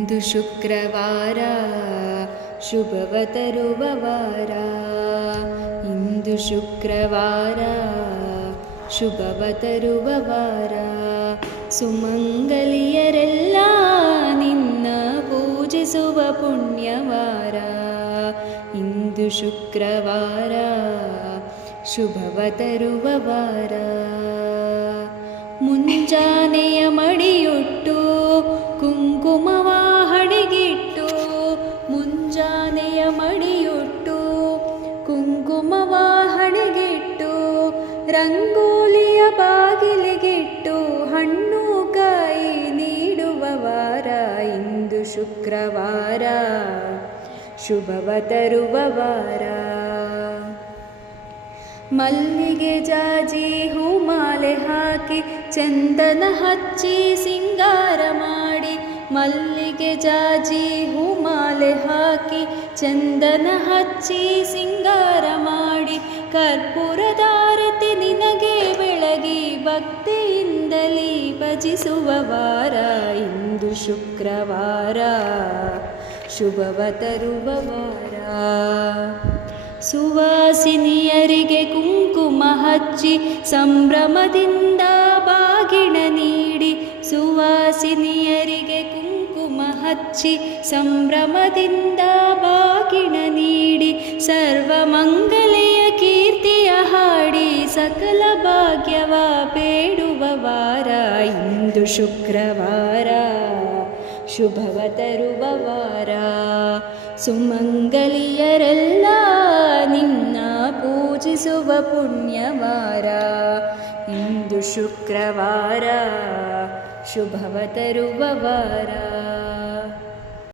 ಇಂದು ಶುಕ್ರವಾರ ಶುಭವ ತರುವ ವಾರ ಇಂದು ಶುಕ್ರವಾರ ಶುಭವ ತರುವ ವಾರ ಸುಮಂಗಲಿಯರೆಲ್ಲ ನಿನ್ನ ಪೂಜಿಸುವ ಪುಣ್ಯವಾರ. ಇಂದು ಶುಕ್ರವಾರ ಶುಭವ ತರುವ ವಾರ ಮುಂಜಾನೆಯ ಮಡಿಯುಟ್ಟು ರಂಗೋಲಿಯ ಬಾಗಿಲಿಗಿಟ್ಟು ಹಣ್ಣು ಕಾಯಿ ನೀಡುವ ವಾರ, ಇಂದು ಶುಕ್ರವಾರ. ಶುಭವ ತರುವ ವಾರ. ಮಲ್ಲಿಗೆ ಜಾಜಿ ಹೂಮಾಲೆ ಹಾಕಿ, ಚಂದನ ಹಚ್ಚಿ ಸಿಂಗಾರ ಮಾಡಿ. ಮಲ್ಲಿಗೆ ಜಾಜಿ ಹೂಮಾಲೆ ಹಾಕಿ, ಚಂದನ ಹಚ್ಚಿ ಸಿಂಗಾರ ಮಾಡಿ. ಬೆಳಗಿ ಭಕ್ತಿಯಿಂದಲೇ ಭಜಿಸುವ ವಾರ ಇಂದು ಶುಕ್ರವಾರ. ಶುಭವ ತರುವ ವಾರ. ಸುವಾಸಿನಿಯರಿಗೆ ಕುಂಕುಮ ಹಚ್ಚಿ ಸಂಭ್ರಮದಿಂದ ಬಾಗಿಣ ನೀಡಿ ಸುವಾಸಿನಿಯರಿಗೆ ಕುಂಕುಮ ಹಚ್ಚಿ ಸಂಭ್ರಮದಿಂದ ಬಾಗಿಣ ನೀಡಿ ಸರ್ವಮಂಗಲೆಯ ಭಾಗ್ಯವ ಬೇಡುವ ವಾರ, ಇಂದು ಶುಕ್ರವಾರ ಶುಭವ ತರುವ ವಾರ. ಸುಮಂಗಲಿಯರೆಲ್ಲ, ನಿನ್ನ ಪೂಜಿಸುವ ಪುಣ್ಯವಾರ. ಇಂದು ಶುಕ್ರವಾರ ಶುಭವ ತರುವ ವಾರ.